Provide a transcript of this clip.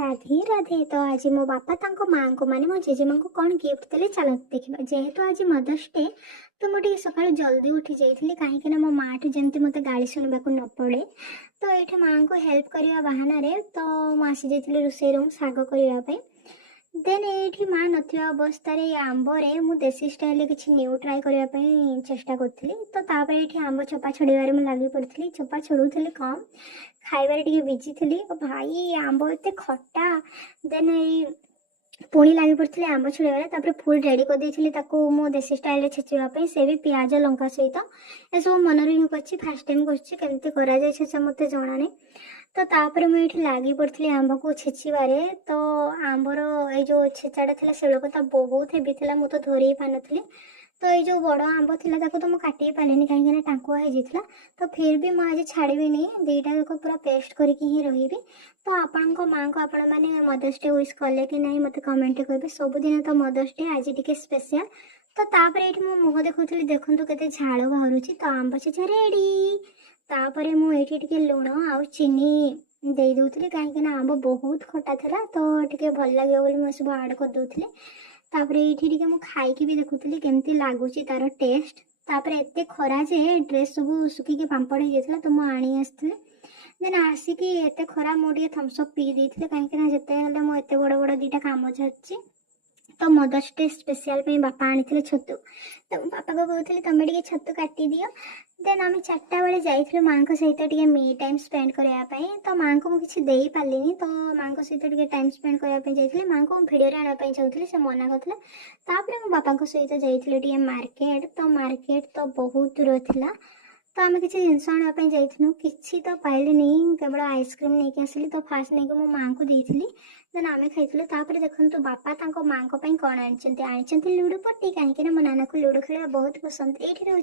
राधे राधे। तो आज मो बापा तांको माँ को माने मो जेजेमा को कौन गिफ्ट देले चलो देखा। जेहेतु आज मदर्स डे तो मुझे सका जल्दी उठी जाइए कहीं मो माँ ठू जमी मत गाड़ी शुणा न पड़े तो ये माँ को हेल्प करने बाहाना तो मुझे जाइए रोषे रूम शाग करने। देन ये माँ नथिबा अवस्था आंबरे मु देसी स्टाइल किसी न्यू ट्राए करने चेष्टा करी तो तापर ये आंब चोपा छड़ाइबार मुझे लगी पड़ी चोपा छड़ूली कम खाइबार टे बिजी थी। भाई आंब एत खट्टा देन पुणी लगी पड़ी आंब छड़ाइबार फुल रेडी कर मो देसी स्टाइल छेचापी से भी पियाज लंका सहित ए सब मन ही कर फास्ट टाइम करमती छेचा मत जना नहीं। तो तापर मुझे लगी पड़ी आंब को छेचारे तो आंबर ये जो छेचाटा था शिलपता बहुत हेवी थी मुझे तो धरी पान तो ये जो बड़ आंब थी तो मुझे काटि पारे कहीं टांकुआ हो तो फिर भी मुझे छाड़बी दीटा जाक पूरा पेस्ट करके ही रही। तो आपण माँ को आपण मैंने मदर्स डे विश कले कि नहीं मत कमेंट करेंगे। सबुदिन तो मदर्स डे आज टी स्पेशल तो तापर ये मो मुह देखुली देखूँ के झाड़ बाहर तो आंब छेचा रेडी। तापर मुझे लुण आ चीनी दे दूसरी कहीं आंब बहुत खटा था तो टे भल लगे मुझे सब आड कर दूसरी। तापर ये मुझे खाई भी देखुली केमती लगुच तार टेस्ट। तापर एत खरा जे ड्रेस सब सुखिकी पांपड़ हो जाता तो मुझे आसती देन आसिक एत खरा मुझे थम्सअप पी देते कहीं जिते मुझे बड़ बड़ दीटा कम छे तो मदर्स डे स्पेशल बापा आनी छतु तो बापा को कहते तुम टे छतु काटी दियो। देन आम 4टा बेले जाइए माँ सहित टे मी टाइम स्पेंड करने तो माँ को मुझे दे पारे तो माँ सहित टे टाइम स्पेंड करने जाइए माँ को भिडियो आने चाहूँगी से मना करता मो बापा सहित जाइए मार्केट तो मार्केट तो बहुत दूर था तो आम किसी जिनस आने जाइए किसी तो पाइले नहीं केवल आइसक्रीम नहीं आसली तो फास्ट नहीं मो माँ को देती देन आम खाई देखो तो बापा माँ को कौन आनी लुडो पट्टी कहीं मो नाना को लुडो खेल बहुत पसंद ये।